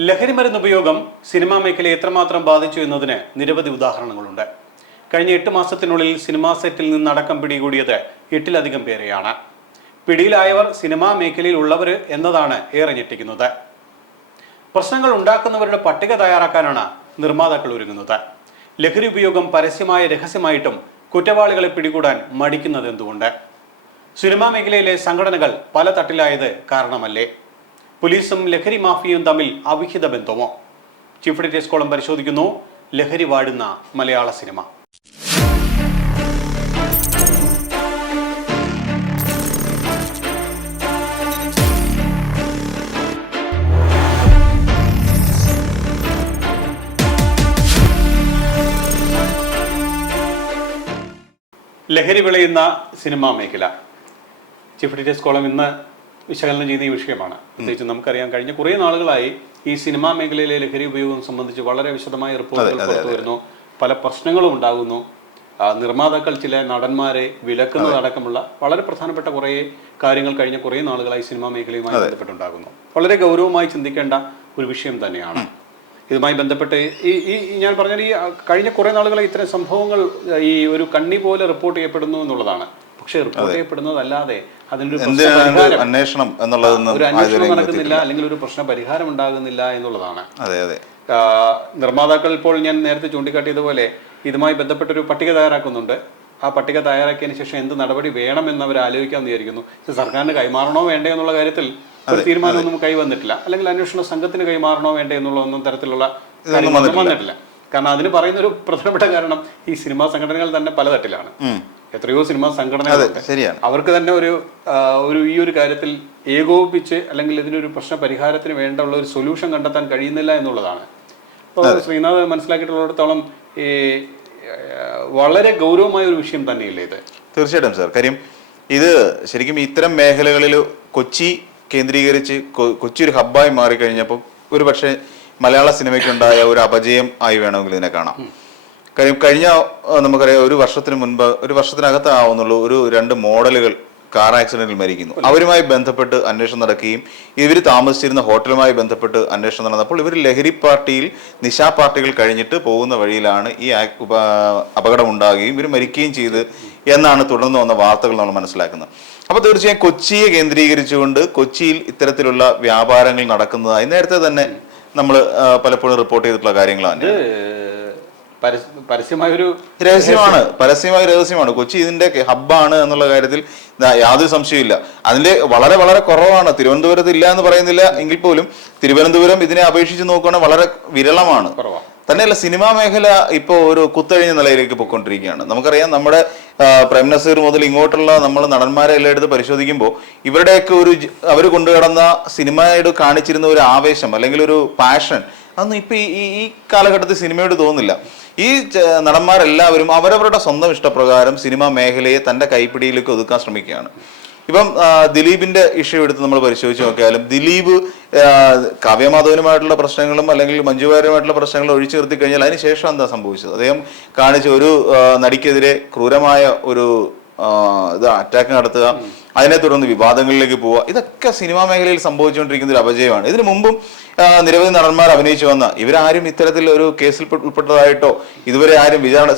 നമസ്കാരം ലഹരി മരുന്ന് ഉപയോഗം സിനിമാ മേഖലയെ എത്രമാത്രം ബാധിച്ചു എന്നതിന് നിരവധി ഉദാഹരണങ്ങളുണ്ട്. കഴിഞ്ഞ എട്ട് മാസത്തിനുള്ളിൽ സിനിമാ സെറ്റിൽ നിന്നടക്കം പിടികൂടിയത് എട്ടിലധികം പേരെയാണ്. പിടിയിലായവർ സിനിമാ മേഖലയിൽ ഉള്ളവർ എന്നതാണ് ഏറെ ഞെട്ടിക്കുന്നത്. പ്രശ്നങ്ങൾ ഉണ്ടാക്കുന്നവരുടെ പട്ടിക തയ്യാറാക്കാനാണ് നിർമ്മാതാക്കൾ ഒരുങ്ങുന്നത്. ലഹരി ഉപയോഗം പരസ്യമായ രഹസ്യമായിട്ടും കുറ്റവാളികളെ പിടികൂടാൻ മടിക്കുന്നത് എന്തുകൊണ്ട്? സിനിമാ മേഖലയിലെ സംഘടനകൾ പല തട്ടിലായത് കാരണമല്ലേ? പോലീസും ലഹരി മാഫിയയും തമ്മിൽ അവിഹിത ബന്ധമോ? ചീഫ് ഡിറ്റേസ് കോളം പരിശോധിക്കുന്നു. ലഹരി വാഴുന്ന മലയാള സിനിമ. ലഹരി വിളയുന്ന സിനിമാ മേഖല. ചീഫ് എഡിറ്റേഴ്സ് കോളം ഇന്ന് വിശകലനം ചെയ്യുന്ന ഈ വിഷയമാണ്. പ്രത്യേകിച്ച് നമുക്കറിയാം കഴിഞ്ഞ കുറേ നാളുകളായി ഈ സിനിമാ മേഖലയിലെ ലഹരി ഉപയോഗം സംബന്ധിച്ച് വളരെ വിശദമായ റിപ്പോർട്ടുകൾ പുറത്തു വരുന്നു. പല പ്രശ്നങ്ങളും ഉണ്ടാകുന്നു. നിർമ്മാതാക്കൾ ചില നടന്മാരെ വിലക്കുന്നതടക്കമുള്ള വളരെ പ്രധാനപ്പെട്ട കുറേ കാര്യങ്ങൾ കഴിഞ്ഞ കുറേ നാളുകളായി സിനിമാ മേഖലയുമായി ബന്ധപ്പെട്ടുണ്ടാകുന്നു. വളരെ ഗൗരവമായി ചിന്തിക്കേണ്ട ഒരു വിഷയം തന്നെയാണ്. ഇതുമായി ബന്ധപ്പെട്ട് ഈ ഈ ഈ ഞാൻ പറഞ്ഞ ഈ കഴിഞ്ഞ കുറേ നാളുകളായി ഇത്തരം സംഭവങ്ങൾ ഈ ഒരു കണ്ണി പോലെ റിപ്പോർട്ട് ചെയ്യപ്പെടുന്നു എന്നുള്ളതാണ്. പക്ഷേ റിപ്പോർട്ട് ചെയ്യപ്പെടുന്നതല്ലാതെ അതിനൊരു അന്വേഷണം എന്നുള്ളത് ഒരു അന്വേഷണം നടക്കുന്നില്ല അല്ലെങ്കിൽ ഒരു പ്രശ്ന പരിഹാരം ഉണ്ടാകുന്നില്ല എന്നുള്ളതാണ്. അതെ അതെ. നിർമ്മാതാക്കൾ ഇപ്പോൾ ഞാൻ നേരത്തെ ചൂണ്ടിക്കാട്ടിയതുപോലെ ഇതുമായി ബന്ധപ്പെട്ട ഒരു പട്ടിക തയ്യാറാക്കുന്നുണ്ട്. ആ പട്ടിക തയ്യാറാക്കിയതിന് ശേഷം എന്ത് നടപടി വേണമെന്ന് അവർ ആലോചിക്കാൻ വിചാരിക്കുന്നു സർക്കാരിന് കൈമാറണോ വേണ്ടേ എന്നുള്ള കാര്യത്തിൽ ഒരു തീരുമാനമൊന്നും കൈവന്നിട്ടില്ല. അല്ലെങ്കിൽ അന്വേഷണ സംഘത്തിന് കൈമാറണോ വേണ്ടേ എന്നുള്ള ഒന്നും തരത്തിലുള്ള കാര്യങ്ങളൊന്നും വന്നിട്ടില്ല. കാരണം അതിന് പറയുന്ന ഒരു പ്രധാനപ്പെട്ട കാരണം ഈ സിനിമാ സംഘടനകൾ തന്നെ പലതട്ടിലാണ്. എത്രയോ സിനിമാ സംഘടന ശരിയാണ്. അവർക്ക് തന്നെ ഒരു ഒരു ഈ ഒരു കാര്യത്തിൽ ഏകോപിപ്പിച്ച് അല്ലെങ്കിൽ ഇതിനൊരു പ്രശ്ന പരിഹാരത്തിന് വേണ്ടുള്ള ഒരു സൊല്യൂഷൻ കണ്ടെത്താൻ കഴിയുന്നില്ല എന്നുള്ളതാണ്. അപ്പോൾ ശ്രീനാഥ് മനസ്സിലാക്കിയിട്ടുള്ളിടത്തോളം ഈ വളരെ ഗൗരവമായ ഒരു വിഷയം തന്നെയല്ലേ ഇത്? തീർച്ചയായിട്ടും സാർ. കാര്യം ഇത് ശരിക്കും ഇത്തരം മേഖലകളിൽ കൊച്ചി കേന്ദ്രീകരിച്ച് കൊച്ചി ഒരു ഹബ്ബായി മാറിക്കഴിഞ്ഞപ്പോൾ ഒരു പക്ഷേ മലയാള സിനിമയ്ക്കുണ്ടായ ഒരു അപജയം ആയി വേണമെങ്കിൽ ഇതിനെ കാണാം. കാര്യം കഴിഞ്ഞ നമുക്കറിയാം ഒരു വർഷത്തിന് മുൻപ് ഒരു വർഷത്തിനകത്ത് ആവുന്നുള്ളൂ ഒരു രണ്ട് മോഡലുകൾ കാർ ആക്സിഡന്റിൽ മരിക്കുന്നു. അവരുമായി ബന്ധപ്പെട്ട് അന്വേഷണം നടക്കുകയും ഇവർ താമസിച്ചിരുന്ന ഹോട്ടലുമായി ബന്ധപ്പെട്ട് അന്വേഷണം നടന്നപ്പോൾ ഇവർ ലഹരി പാർട്ടിയിൽ നിശാ പാർട്ടികൾ കഴിഞ്ഞിട്ട് പോകുന്ന വഴിയിലാണ് ഈ അപകടം ഉണ്ടാകുകയും ഇവർ മരിക്കുകയും ചെയ്ത് എന്നാണ് തുടർന്ന് വന്ന വാർത്തകൾ നമ്മൾ മനസ്സിലാക്കുന്നത്. അപ്പോൾ തീർച്ചയായും കൊച്ചിയെ കേന്ദ്രീകരിച്ചുകൊണ്ട് കൊച്ചിയിൽ ഇത്തരത്തിലുള്ള വ്യാപാരങ്ങൾ നടക്കുന്നതായി നേരത്തെ തന്നെ നമ്മൾ പലപ്പോഴും റിപ്പോർട്ട് ചെയ്തിട്ടുള്ള കാര്യങ്ങളാണ്. പരസ്യമായൊരു രഹസ്യമാണ്. പരസ്യമായ രഹസ്യമാണ്. കൊച്ചി ഇതിന്റെ ഹബ്ബാണ് എന്നുള്ള കാര്യത്തിൽ യാതൊരു സംശയമില്ല അതിന്റെ വളരെ വളരെ കുറവാണ്. തിരുവനന്തപുരത്ത് ഇല്ല എന്ന് പറയുന്നില്ല എങ്കിൽ പോലും തിരുവനന്തപുരം ഇതിനെ അപേക്ഷിച്ച് നോക്കുകയാണെങ്കിൽ വളരെ വിരളമാണ്. തന്നെയല്ല സിനിമാ മേഖല ഇപ്പോൾ ഒരു കുത്തഴിഞ്ഞ നിലയിലേക്ക് പൊയ്ക്കൊണ്ടിരിക്കുകയാണ്. നമുക്കറിയാം നമ്മുടെ പ്രേം നസീർ മുതൽ ഇങ്ങോട്ടുള്ള നമ്മൾ നടന്മാരെ എല്ലാം എടുത്ത് പരിശോധിക്കുമ്പോൾ ഇവരുടെയൊക്കെ ഒരു അവർ കൊണ്ടുകിടന്ന സിനിമയോട് കാണിച്ചിരുന്ന ഒരു ആവേശം അല്ലെങ്കിൽ ഒരു പാഷൻ അതൊന്നും ഇപ്പൊ ഈ ഈ കാലഘട്ടത്തിൽ സിനിമയോട് തോന്നുന്നില്ല. ഈ നടന്മാരെല്ലാവരും അവരവരുടെ സ്വന്തം ഇഷ്ടപ്രകാരം സിനിമാ മേഖലയെ തന്റെ കൈപ്പിടിയിലേക്ക് ഒതുക്കാൻ ശ്രമിക്കുകയാണ്. ഇപ്പം ദിലീപിന്റെ ഇഷ്യൂ എടുത്ത് നമ്മൾ പരിശോധിച്ച് നോക്കിയാലും ദിലീപ് കാവ്യമാധവനുമായിട്ടുള്ള പ്രശ്നങ്ങളും അല്ലെങ്കിൽ മഞ്ജുവാരുമായിട്ടുള്ള പ്രശ്നങ്ങളും ഒഴിച്ചു നിർത്തി കഴിഞ്ഞാൽ അതിനുശേഷം എന്താ സംഭവിച്ചത്? അദ്ദേഹം കാണിച്ച ഒരു നടിക്കെതിരെ ക്രൂരമായ ഒരു ഇത് അറ്റാക്ക് നടത്തുക. അതിനെ തുടർന്ന് വിവാദങ്ങളിലേക്ക് പോവുക. ഇതൊക്കെ സിനിമാ മേഖലയിൽ സംഭവിച്ചുകൊണ്ടിരിക്കുന്ന ഒരു അപജയമാണ്. ഇതിനു മുമ്പും നിരവധി നടന്മാർ അഭിനയിച്ചു വന്ന ഇവരാരും ഇത്തരത്തിൽ ഒരു കേസിൽ ഉൾപ്പെട്ടതായിട്ടോ ഇതുവരെ ആരും വിചാരണ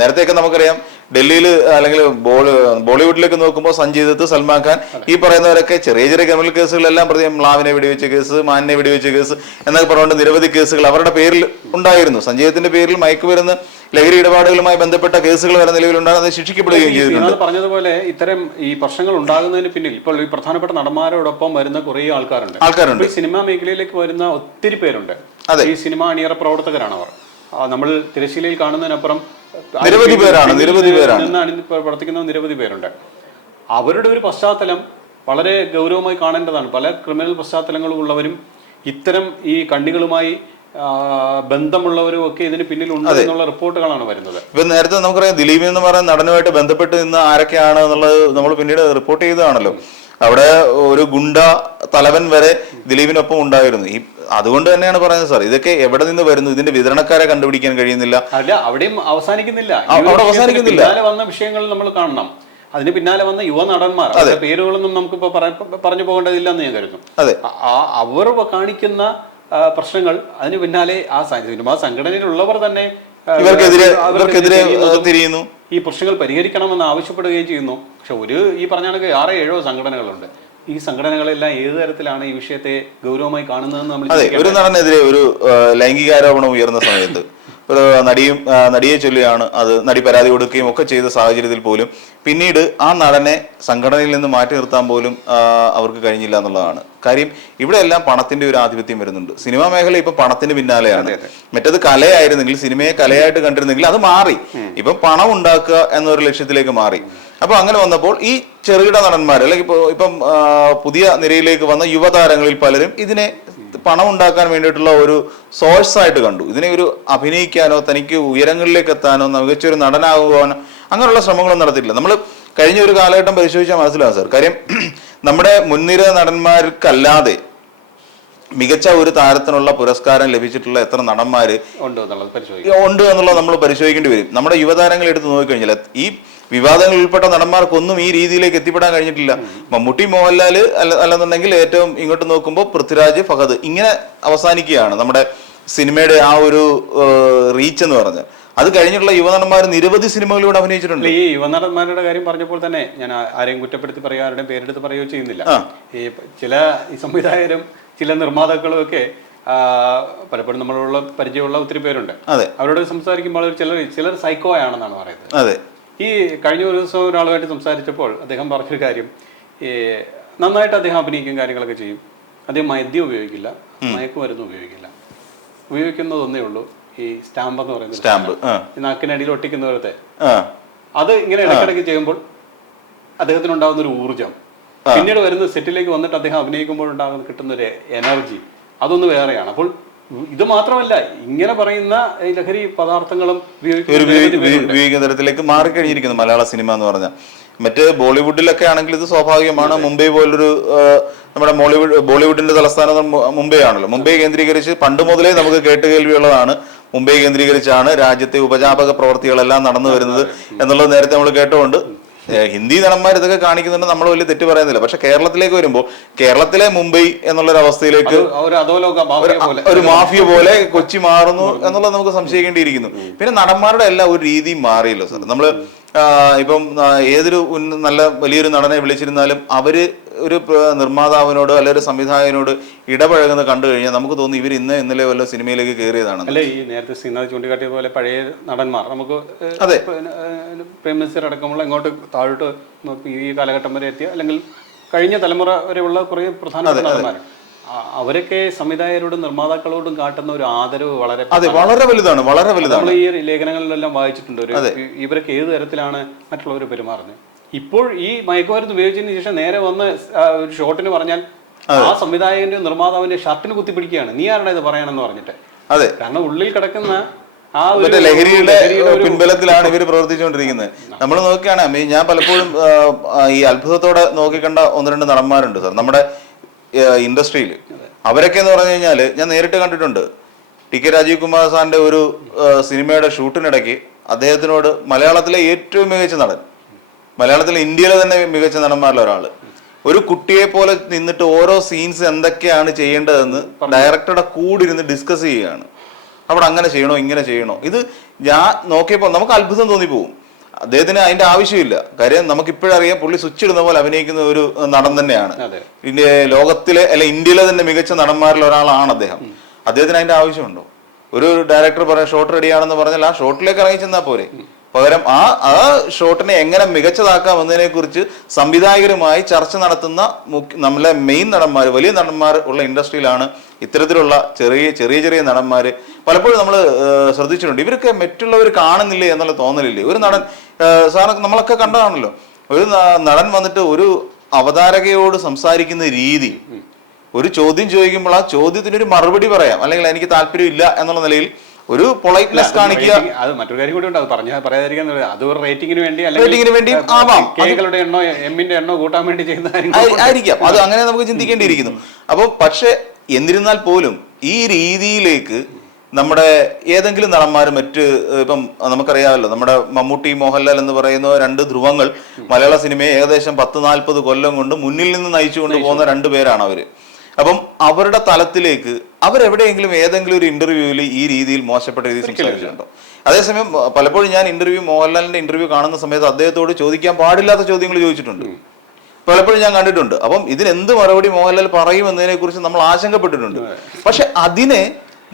നേരത്തെയൊക്കെ നമുക്കറിയാം ഡൽഹിയിൽ അല്ലെങ്കിൽ ബോളി ബോളിവുഡിലേക്ക് നോക്കുമ്പോൾ സഞ്ജയ് ദത്ത് സൽമാൻ ഖാൻ ഈ പറയുന്നവരൊക്കെ ചെറിയ ചെറിയ ക്രിമിനൽ കേസുകളെല്ലാം പ്രതി മ്ലാവിനെ വെടിവെച്ച കേസ് മാനിനെ വെടിവെച്ച കേസ് എന്നൊക്കെ പറഞ്ഞുകൊണ്ട് നിരവധി കേസുകൾ അവരുടെ പേരിൽ ഉണ്ടായിരുന്നു. സഞ്ജയ് പേരിൽ പേരിൽ മയക്കുമരുന്ന് ലഹരി ഇടപാടുകളുമായി ബന്ധപ്പെട്ട കേസുകൾ വരെ നിലവിലുണ്ടാകുന്നത് ശിക്ഷിക്കപ്പെടുകയും ചെയ്തിട്ടുണ്ട്. പറഞ്ഞതുപോലെ ഇത്തരം ഈ പ്രശ്നങ്ങൾ ഉണ്ടാകുന്നതിന് പിന്നിൽ ഇപ്പോൾ ഈ പ്രധാനപ്പെട്ട നടന്മാരോടൊപ്പം വരുന്ന കുറേ ആൾക്കാരുണ്ട്. ആൾക്കാരുണ്ട്. സിനിമാ മേഖലയിലേക്ക് വരുന്ന ഒത്തിരി പേരുണ്ട്. അതെ. ഈ സിനിമ അണിയറ പ്രവർത്തകരാണ് അവർ. നമ്മൾ തിരശ്ശീലയിൽ കാണുന്നതിനപ്പുറം നിരവധി പേരാണ്, നിരവധി പേരാണ്. പ്രവർത്തിക്കുന്ന നിരവധി പേരുണ്ട്. അവരുടെ ഒരു പശ്ചാത്തലം വളരെ ഗൗരവമായി കാണേണ്ടതാണ്. പല ക്രിമിനൽ പശ്ചാത്തലങ്ങളുള്ളവരും ഇത്തരം ഈ കണ്ണികളുമായി ബന്ധമുള്ളവരും ഒക്കെ ഇതിന് പിന്നിലുണ്ട് എന്നുള്ള റിപ്പോർട്ടുകളാണ് വരുന്നത്. ഇപ്പൊ നേരത്തെ നമുക്കറിയാം ദിലീപ് എന്ന് പറയുന്ന നടനുമായിട്ട് ബന്ധപ്പെട്ട് നിന്ന് ആരൊക്കെയാണ് എന്നുള്ളത് നമ്മൾ പിന്നീട് റിപ്പോർട്ട് ചെയ്തതാണല്ലോ. അവിടെ ഒരു ഗുണ്ട തലവൻ വരെ ദിലീപിനൊപ്പം ഉണ്ടായിരുന്നു. ഈ അതുകൊണ്ട് തന്നെയാണ് പറയുന്നത് സാർ ഇതൊക്കെ എവിടെ നിന്ന് വരുന്നു? ഇതിന്റെ വിതരണക്കാരെ കണ്ടുപിടിക്കാൻ കഴിയുന്നില്ല. അല്ല അവിടെയും അവസാനിക്കുന്നില്ല. അവിടെ അവസാനിക്കുന്നില്ല. വന്ന വിഷയങ്ങൾ നമ്മൾ കാണണം. അതിന് പിന്നാലെ വന്ന യുവ നടന്മാർ അവരുടെ പേരുകളൊന്നും നമുക്കിപ്പോ പറഞ്ഞു പറഞ്ഞു പോകേണ്ടതില്ലെന്ന് ഞാൻ കരുതുന്നു. അവർ കാണിക്കുന്ന പ്രശ്നങ്ങൾ അതിന് പിന്നാലെ ആ സിനിമാ സംഘടനയിലുള്ളവർ തന്നെ ഇവർക്കെതിരെ തിരിയുന്നു. ഈ പ്രശ്നങ്ങൾ പരിഹരിക്കണമെന്ന് ആവശ്യപ്പെടുകയും ചെയ്യുന്നു. പക്ഷെ ഒരു ഈ പറഞ്ഞ കണക്ക് ആറോ ഏഴോ സംഘടനകളുണ്ട്. ഈ സംഘടനകളെല്ലാം ഏത് തരത്തിലാണ് ഈ വിഷയത്തെ ഗൗരവമായി കാണുന്നതെന്ന് നമ്മൾ അതെ ഒരു നടനെതിരെ ഒരു ലൈംഗികാരോപണം ഉയർന്ന സമയത്ത്. ഒരു നടിയും നടിയെ ചൊല്ലിയാണ് അത് നടി പരാതി കൊടുക്കുകയും ഒക്കെ ചെയ്ത സാഹചര്യത്തിൽ പോലും പിന്നീട് ആ നടനെ സംഘടനയിൽ നിന്ന് മാറ്റി നിർത്താൻ പോലും അവർക്ക് കഴിഞ്ഞില്ല എന്നുള്ളതാണ്. കാര്യം ഇവിടെ എല്ലാം പണത്തിന്റെ ഒരു ആധിപത്യം വരുന്നുണ്ട്. സിനിമാ മേഖല ഇപ്പൊ പണത്തിന് പിന്നാലെയാണ്. മറ്റത് കലയായിരുന്നെങ്കിൽ സിനിമയെ കലയായിട്ട് കണ്ടിരുന്നെങ്കിൽ അത് മാറി. ഇപ്പം പണം ഉണ്ടാക്കുക എന്നൊരു ലക്ഷ്യത്തിലേക്ക് മാറി. അപ്പൊ അങ്ങനെ വന്നപ്പോൾ ഈ ചെറുകിട നടന്മാർ അല്ലെങ്കിൽ ഇപ്പൊ ഇപ്പം പുതിയ നിരയിലേക്ക് വന്ന യുവതാരങ്ങളിൽ പലരും ഇതിനെ പണം ഉണ്ടാക്കാൻ വേണ്ടിയിട്ടുള്ള ഒരു സോഴ്സ് ആയിട്ട് കണ്ടു. ഇതിനെ ഒരു അഭിനയിക്കാനോ തനിക്ക് ഉയരങ്ങളിലേക്ക് എത്താനോ മികച്ചൊരു നടനാകുവാനോ അങ്ങനെയുള്ള ശ്രമങ്ങളൊന്നും നടത്തിയിട്ടില്ല. നമ്മൾ കഴിഞ്ഞ ഒരു കാലഘട്ടം പരിശോധിച്ചാൽ മനസ്സിലാവും സാർ. കാര്യം നമ്മുടെ മുൻനിര നടന്മാർക്കല്ലാതെ മികച്ച ഒരു താരത്തിനുള്ള പുരസ്കാരം ലഭിച്ചിട്ടുള്ള എത്ര നടന്മാര് ഉണ്ട് എന്നുള്ളത് നമ്മൾ പരിശോധിക്കേണ്ടി വരും. നമ്മുടെ യുവതാരങ്ങൾ എടുത്ത് നോക്കിക്കഴിഞ്ഞാൽ ഈ വിവാദങ്ങളിൽ ഉൾപ്പെട്ട നടന്മാർക്കൊന്നും ഈ രീതിയിലേക്ക് എത്തിപ്പെടാൻ കഴിഞ്ഞിട്ടില്ല. മമ്മൂട്ടി മോഹൻലാൽ അല്ല അല്ലെന്നുണ്ടെങ്കിൽ ഏറ്റവും ഇങ്ങോട്ട് നോക്കുമ്പോൾ പൃഥ്വിരാജ് ഫഹദ് ഇങ്ങനെ അവസാനിക്കുകയാണ് നമ്മുടെ സിനിമയുടെ ആ ഒരു റീച്ച് എന്ന് പറഞ്ഞാൽ അത് കഴിഞ്ഞിട്ടുള്ള യുവനടന്മാർ നിരവധി സിനിമകളിലൂടെ അഭിനയിച്ചിട്ടുണ്ട്. ഈ യുവനടന്മാരുടെ കാര്യം പറഞ്ഞപ്പോൾ തന്നെ ഞാൻ ആരെയും കുറ്റപ്പെടുത്തി പറയുക ആരുടെയും പേരെടുത്ത് പറയുകയോ ചെയ്യുന്നില്ല. ഈ ചില സംവിധായകരും ചില നിർമ്മാതാക്കളൊക്കെ പലപ്പോഴും നമ്മളുള്ള പരിചയമുള്ള ഒത്തിരി പേരുണ്ട്. അതെ. അവരോട് സംസാരിക്കുമ്പോൾ ചിലർ ചിലർ സൈക്കോ ആണെന്നാണ് പറയുന്നത്. അതെ. ഈ കഴിഞ്ഞ ഒരു ദിവസം ഒരാളുമായിട്ട് സംസാരിച്ചപ്പോൾ അദ്ദേഹം പറഞ്ഞൊരു കാര്യം നന്നായിട്ട് അദ്ദേഹം അഭിനയിക്കും കാര്യങ്ങളൊക്കെ ചെയ്യും. അദ്ദേഹം മദ്യം ഉപയോഗിക്കില്ല മയക്കുമരുന്ന് ഉപയോഗിക്കില്ല. ഉപയോഗിക്കുന്നതൊന്നേ ഉള്ളൂ ഈ സ്റ്റാമ്പ് എന്ന് പറയുന്നത് സ്റ്റാമ്പ് നാക്കിനടിയിൽ ഒട്ടിക്കുന്ന പോലത്തെ. അത് ഇങ്ങനെ ഇടയ്ക്കിടയ്ക്ക് ചെയ്യുമ്പോൾ അദ്ദേഹത്തിന് ഉണ്ടാകുന്ന ഒരു ഊർജം പിന്നീട് വരുന്ന സെറ്റിലേക്ക് വന്നിട്ട് അദ്ദേഹം അഭിനയിക്കുമ്പോഴുണ്ടാകുന്ന കിട്ടുന്ന ഒരു എനർജി. അതൊന്ന് വേറെയാണ്. അപ്പോൾ ഇത് മാത്രമല്ല ഇങ്ങനെ പറയുന്ന ലഹരി പദാർത്ഥങ്ങളും ഉപയോഗിക്കുന്ന മാറിക്കഴിഞ്ഞിരിക്കുന്നു മലയാള സിനിമ എന്ന് പറഞ്ഞാൽ. മറ്റ് ബോളിവുഡിലൊക്കെ ആണെങ്കിൽ ഇത് സ്വാഭാവികമാണ്. മുംബൈ പോലൊരു നമ്മുടെ മോളിവുഡ് ബോളിവുഡിന്റെ തലസ്ഥാനം മുംബൈ ആണല്ലോ. മുംബൈ കേന്ദ്രീകരിച്ച് പണ്ട് മുതലേ നമുക്ക് കേട്ടുകേൾവിയുള്ളതാണ്. മുംബൈ കേന്ദ്രീകരിച്ചാണ് രാജ്യത്തെ ഉപജാപക പ്രവർത്തികളെല്ലാം നടന്നു വരുന്നത് എന്നുള്ളത് നേരത്തെ നമ്മൾ കേട്ടുകൊണ്ട് ഹിന്ദി നടന്മാർ ഇതൊക്കെ കാണിക്കുന്നുണ്ട് നമ്മൾ വലിയ തെറ്റ് പറയുന്നില്ല. പക്ഷെ കേരളത്തിലേക്ക് വരുമ്പോൾ കേരളത്തിലെ മുംബൈ എന്നുള്ളൊരു അവസ്ഥയിലേക്ക് ഒരു- മാഫിയ പോലെ. കൊച്ചി മാറുന്നു എന്നുള്ളത് നമുക്ക് സംശയിക്കേണ്ടിയിരിക്കുന്നു. പിന്നെ നടന്മാരുടെ എല്ലാം ഒരു രീതി മാറിയല്ലോ സാർ. നമ്മൾ ഇപ്പം ഏതൊരു നല്ല വലിയൊരു നടനെ വിളിച്ചിരുന്നാലും അവർ ഒരു നിർമ്മാതാവിനോട് അല്ലെ ഒരു സംവിധായകനോട് ഇടപഴകുന്നത് കണ്ടു കഴിഞ്ഞാൽ നമുക്ക് തോന്നുന്നു ഇവർ ഇന്ന് ഇന്നലെ വല്ല സിനിമയിലേക്ക് കയറിയതാണ് അല്ലെ ഈ നേരത്തെ ശ്രീനാഥ് ചൂണ്ടിക്കാട്ടിയ പോലെ പഴയ നടന്മാർ നമുക്ക് അതെ. പിന്നെ, പ്രേം മിനിസ്റ്റർ അടക്കമുള്ള ഇങ്ങോട്ട് താഴോട്ട് ഈ കാലഘട്ടം വരെ എത്തിയ അല്ലെങ്കിൽ കഴിഞ്ഞ തലമുറ വരെയുള്ള കുറേ പ്രധാന നടന്മാർ അവരൊക്കെ സംവിധായകരോടും നിർമ്മാതാക്കളോടും കാട്ടുന്ന ഒരു ആദരവ് വളരെ അതെ വളരെ വലുതാണ് വളരെ വലുതാണ്. നമ്മൾ ഈ ലേഖനങ്ങളിലെല്ലാം വായിച്ചിട്ടുണ്ട് ഇവരൊക്കെ ഏത് തരത്തിലാണ് മറ്റുള്ളവർ പെരുമാറുന്നത്? ഇപ്പോൾ ഈ മയക്കുമരുന്ന് ഉപയോഗിച്ചതിന് ശേഷം നേരെ വന്ന് ഒരു ഷോട്ടിന് പറഞ്ഞാൽ ആ സംവിധായകന്റെ നിർമ്മാതാവിന്റെ ഷർട്ടിന് കുത്തിപ്പിടിക്കുകയാണ്. നീ ആരുടെ ഇത് പറയണമെന്ന് പറഞ്ഞിട്ട്? അതെ. കാരണം ഉള്ളിൽ കിടക്കുന്ന ആ ഒരു ലഹരിയുടെ പിൻബലത്തിലാണ് ഇവർ പ്രവർത്തിച്ചുകൊണ്ടിരിക്കുന്നത്. നമ്മൾ നോക്കുകയാണ് ഞാൻ പലപ്പോഴും ഈ അത്ഭുതത്തോടെ നോക്കിക്കണ്ട ഒന്ന് രണ്ട് നടന്മാരുണ്ട് സാർ. നമ്മുടെ ഇൻഡസ്ട്രിയിൽ. അവരൊക്കെ എന്ന് പറഞ്ഞു കഴിഞ്ഞാൽ ഞാൻ നേരിട്ട് കണ്ടിട്ടുണ്ട്. ടി കെ രാജീവ് കുമാർ സാറിന്റെ ഒരു സിനിമയുടെ ഷൂട്ടിനിടയ്ക്ക് അദ്ദേഹത്തിനോട് മലയാളത്തിലെ ഏറ്റവും മികച്ച നടൻ മലയാളത്തിലെ ഇന്ത്യയിലെ തന്നെ മികച്ച നടന്മാരിൽ ഒരാൾ. ഒരു കുട്ടിയെ പോലെ നിന്നിട്ട് ഓരോ സീൻസ് എന്തൊക്കെയാണ് ചെയ്യേണ്ടതെന്ന് ഡയറക്ടറുടെ കൂടെ ഇരുന്ന് ഡിസ്കസ് ചെയ്യുകയാണ്. അവിടെ അങ്ങനെ ചെയ്യണോ ഇങ്ങനെ ചെയ്യണോ? ഇത് ഞാൻ നോക്കിയപ്പോൾ നമുക്ക് അത്ഭുതം തോന്നിപ്പോവും. അദ്ദേഹത്തിന് അതിന്റെ ആവശ്യമില്ല. കാര്യം നമുക്ക് ഇപ്പോഴറിയാം പുള്ളി സ്വിച്ച് ഇടുന്ന പോലെ അഭിനയിക്കുന്ന ഒരു നടൻ തന്നെയാണ്. ഇന്ത്യ ലോകത്തിലെ അല്ലെ ഇന്ത്യയിലെ തന്നെ മികച്ച നടന്മാരിൽ ഒരാളാണ് അദ്ദേഹം. അദ്ദേഹത്തിന് അതിന്റെ ആവശ്യമുണ്ടോ? ഒരു ഡയറക്ടർ പറയാം ഷോട്ട് റെഡിയാണെന്ന് പറഞ്ഞാൽ ആ ഷോട്ടിലേക്ക് ഇറങ്ങി ചെന്നാൽ പോരെ? പകരം ആ ആ ഷോട്ടിനെ എങ്ങനെ മികച്ചതാക്കാം എന്നതിനെ കുറിച്ച് സംവിധായകരുമായി ചർച്ച നടത്തുന്ന നമ്മളെ മെയിൻ നടന്മാർ വലിയ നടന്മാർ ഉള്ള ഇൻഡസ്ട്രിയിലാണ് ഇത്തരത്തിലുള്ള ചെറിയ ചെറിയ ചെറിയ നടന്മാർ പലപ്പോഴും നമ്മൾ ശ്രദ്ധിച്ചിട്ടുണ്ട്. ഇവരൊക്കെ മറ്റുള്ളവർ കാണുന്നില്ലേ എന്നുള്ള തോന്നലില്ലേ? ഒരു നടൻ സാർ നമ്മളൊക്കെ കണ്ടതാണല്ലോ. ഒരു നടൻ വന്നിട്ട് ഒരു അവതാരകയോട് സംസാരിക്കുന്ന രീതി. ഒരു ചോദ്യം ചോദിക്കുമ്പോൾ ആ ചോദ്യത്തിന് ഒരു മറുപടി പറയാം. അല്ലെങ്കിൽ എനിക്ക് താല്പര്യം ഇല്ല എന്നുള്ള നിലയിൽ ഒരു പൊളൈറ്റ്നെസ് കാണിക്കുക. അത് മറ്റൊരു കാര്യം കൂടി ഉണ്ട് അത് പറഞ്ഞ പറയാതിരിക്കാൻ അത് ഒരു റേറ്റിംഗിന് വേണ്ടി റേറ്റിംഗിന് വേണ്ടി ആവാം. കേകളുടെ എണ്ണോ എമ്മിന്റെ എണ്ണോ കൂട്ടാൻ വേണ്ടി ചെയ്യുന്ന ആയിരിക്കാം. അത് അങ്ങനെ നമുക്ക് ചിന്തിക്കേണ്ടിയിരിക്കുന്നു. അപ്പോൾ പക്ഷെ എന്നിരുന്നാൽ പോലും ഈ രീതിയിലേക്ക് നമ്മുടെ ഏതെങ്കിലും നടന്മാർ മറ്റ് ഇപ്പം നമുക്കറിയാമല്ലോ നമ്മുടെ മമ്മൂട്ടി മോഹൻലാൽ എന്ന് പറയുന്ന രണ്ട് ധ്രുവങ്ങൾ മലയാള സിനിമയെ ഏകദേശം പത്ത് നാൽപ്പത് കൊല്ലം കൊണ്ട് മുന്നിൽ നിന്ന് നയിച്ചുകൊണ്ട് പോകുന്ന രണ്ട് പേരാണ് അവർ. അപ്പം അവരുടെ തലത്തിലേക്ക് അവരെവിടെയെങ്കിലും ഏതെങ്കിലും ഒരു ഇന്റർവ്യൂവിൽ ഈ രീതിയിൽ മോശപ്പെട്ട രീതിയിൽ സംസാരിച്ചിട്ടുണ്ടോ? അതേസമയം പലപ്പോഴും ഞാൻ ഇന്റർവ്യൂ മോഹൻലാലിന്റെ ഇന്റർവ്യൂ കാണുന്ന സമയത്ത് അദ്ദേഹത്തോട് ചോദിക്കാൻ പാടില്ലാത്ത ചോദ്യങ്ങൾ ചോദിച്ചിട്ടുണ്ട്. പലപ്പോഴും ഞാൻ കണ്ടിട്ടുണ്ട്. അപ്പം ഇതിന് എന്ത് മറുപടി മോഹൻലാൽ പറയും എന്നതിനെ കുറിച്ച് നമ്മൾ ആശങ്കപ്പെട്ടിട്ടുണ്ട്. പക്ഷെ അതിനെ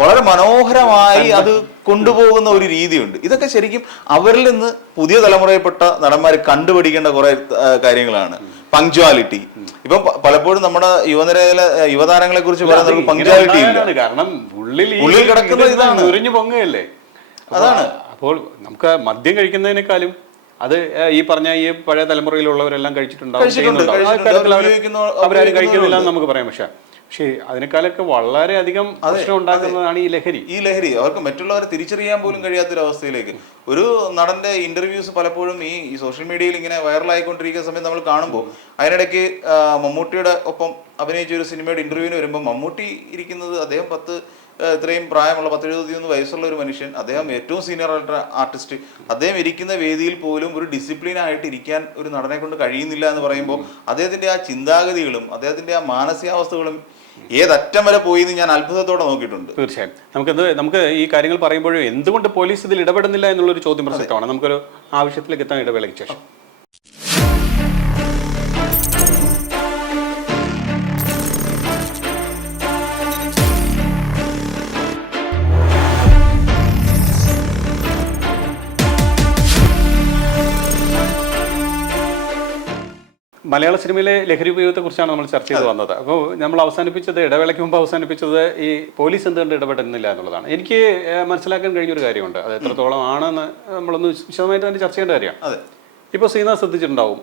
വളരെ മനോഹരമായി അത് കൊണ്ടുപോകുന്ന ഒരു രീതിയുണ്ട്. ഇതൊക്കെ ശരിക്കും അവരിൽ നിന്ന് പുതിയ തലമുറയിൽപ്പെട്ട നടന്മാർ കണ്ടുപിടിക്കേണ്ട കുറെ കാര്യങ്ങളാണ്. പങ്ക്ച്വാലിറ്റി ഇപ്പൊ പലപ്പോഴും നമ്മുടെ യുവനിരയിലെ യുവതാരങ്ങളെ കുറിച്ച് പറയുന്നത് പങ്ക്ച്വാലിറ്റി ഇല്ല. കാരണം ഉള്ളിൽ ഉള്ളിൽ കിടക്കുന്ന ഇത് ഇതാണ്. ഉരിഞ്ഞു പൊങ്ങുകയല്ലേ? അതാണ്. അപ്പോൾ നമുക്ക് മദ്യം കഴിക്കുന്നതിനേക്കാളും അത് ഈ പറഞ്ഞ ഈ പഴയ തലമുറയിലുള്ളവരെല്ലാം കഴിച്ചിട്ടുണ്ടാവും അവരാരും കഴിക്കുന്നില്ല എന്ന് നമുക്ക് പറയാം. പക്ഷെ പക്ഷേ അതിനേക്കാളൊക്കെ വളരെയധികം പ്രശ്നം ഉണ്ടാക്കുന്നതാണ് ഈ ലഹരി. ഈ ലഹരി അവർക്ക് മറ്റുള്ളവരെ തിരിച്ചറിയാൻ പോലും കഴിയാത്തൊരവസ്ഥയിലേക്ക്. ഒരു നടന്റെ ഇന്റർവ്യൂസ് പലപ്പോഴും ഈ സോഷ്യൽ മീഡിയയിൽ ഇങ്ങനെ വൈറലായിക്കൊണ്ടിരിക്കുന്ന സമയത്ത് നമ്മൾ കാണുമ്പോൾ അതിനിടയ്ക്ക് മമ്മൂട്ടിയുടെ ഒപ്പം അഭിനയിച്ച ഒരു സിനിമയുടെ ഇന്റർവ്യൂവിന് വരുമ്പോൾ മമ്മൂട്ടി ഇരിക്കുന്നത് അദ്ദേഹം പത്ത് ഇത്രയും പ്രായമുള്ള പത്ത് എഴുപത്തിയൊന്ന് വയസ്സുള്ള ഒരു മനുഷ്യൻ അദ്ദേഹം ഏറ്റവും സീനിയർ ആയിട്ടുള്ള ആർട്ടിസ്റ്റ് അദ്ദേഹം ഇരിക്കുന്ന വേദിയിൽ പോലും ഒരു ഡിസിപ്ലിൻ ആയിട്ട് ഇരിക്കാൻ ഒരു നടനെ കൊണ്ട് കഴിയുന്നില്ല എന്ന് പറയുമ്പോൾ അദ്ദേഹത്തിന്റെ ആ ചിന്താഗതികളും അദ്ദേഹത്തിന്റെ ആ മാനസികാവസ്ഥകളും ഏതറ്റം വരെ പോയി എന്ന് ഞാൻ അത്ഭുതത്തോടെ നോക്കിയിട്ടുണ്ട്. തീർച്ചയായും. നമുക്കത് നമുക്ക് ഈ കാര്യങ്ങൾ പറയുമ്പോഴും എന്തുകൊണ്ട് പോലീസ് ഇതിൽ ഇടപെടുന്നില്ല എന്നുള്ളൊരു ചോദ്യം പ്രസക്തമാണ്. നമുക്കൊരു ആവശ്യത്തിലേക്ക് എത്താൻ ഇടവേളയ്ക്ക് ശേഷം. മലയാള സിനിമയിലെ ലഹരി ഉപയോഗത്തെ കുറിച്ചാണ് നമ്മൾ ചർച്ച ചെയ്ത് വന്നത്. അപ്പോൾ നമ്മൾ അവസാനിപ്പിച്ചത് ഇടവേളയ്ക്ക് മുമ്പ് അവസാനിപ്പിച്ചത് ഈ പോലീസ് എന്തുകൊണ്ട് ഇടപെടുന്നില്ല എന്നുള്ളതാണ്. എനിക്ക് മനസ്സിലാക്കാൻ കഴിഞ്ഞൊരു കാര്യമുണ്ട്. അത് എത്രത്തോളം ആണെന്ന് നമ്മളൊന്ന് വിശദമായിട്ട് തന്നെ ചർച്ച ചെയ്യേണ്ട കാര്യമാണ്. അതെ. ഇപ്പോൾ ശ്രീനാഥ് ശ്രദ്ധിച്ചിട്ടുണ്ടാവും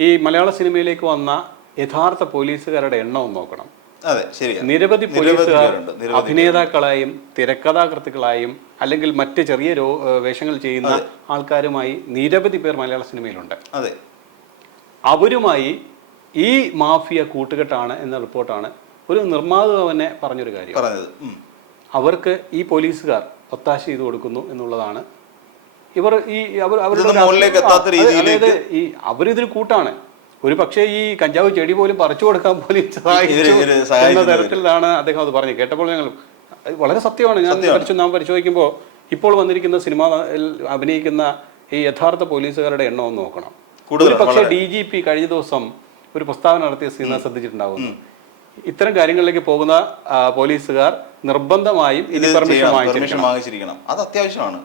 ഈ മലയാള സിനിമയിലേക്ക് വന്ന യഥാർത്ഥ പോലീസുകാരുടെ എണ്ണവും നോക്കണം. നിരവധി പോലീസുകാർ അഭിനേതാക്കളായും തിരക്കഥാകൃത്തുക്കളായും അല്ലെങ്കിൽ മറ്റ് ചെറിയ വേഷങ്ങൾ ചെയ്യുന്ന ആൾക്കാരുമായി നിരവധി പേർ മലയാള സിനിമയിലുണ്ട്. അതെ. അവരുമായി ഈ മാഫിയ കൂട്ടുകെട്ടാണ് എന്ന റിപ്പോർട്ടാണ് ഒരു നിർമ്മാതാവ് തന്നെ പറഞ്ഞൊരു കാര്യം. അവർക്ക് ഈ പോലീസുകാർ ഒത്താശ ചെയ്തു കൊടുക്കുന്നു എന്നുള്ളതാണ്. ഇവർ ഈ അവർ അവരുടെ അതായത് ഈ അവരിതിൽ കൂട്ടാണ്. ഒരു പക്ഷേ ഈ കഞ്ചാവ് ചെടി പോലും പറിച്ചു കൊടുക്കാൻ പോലും എന്ന തരത്തിലാണ് അദ്ദേഹം അത് പറഞ്ഞത്. കേട്ടപ്പോൾ ഞങ്ങൾ വളരെ സത്യമാണ്. ഞാൻ പഠിച്ചു നാം പരിശോധിക്കുമ്പോൾ ഇപ്പോൾ വന്നിരിക്കുന്ന സിനിമ അഭിനയിക്കുന്ന ഈ യഥാർത്ഥ പോലീസുകാരുടെ എണ്ണം ഒന്ന് നോക്കണം. ഒരു പക്ഷേ ഡി ജി പി കഴിഞ്ഞ ദിവസം ഒരു പ്രസ്താവന നടത്തിയ സീന ശ്രദ്ധിച്ചിട്ടുണ്ടാകുന്നു ഇത്തരം കാര്യങ്ങളിലേക്ക് പോകുന്ന പോലീസുകാർ നിർബന്ധമായും ഇത് പെർമിഷൻ വാങ്ങിച്ചിരിക്കണം. അത് അത്യാവശ്യമാണ്.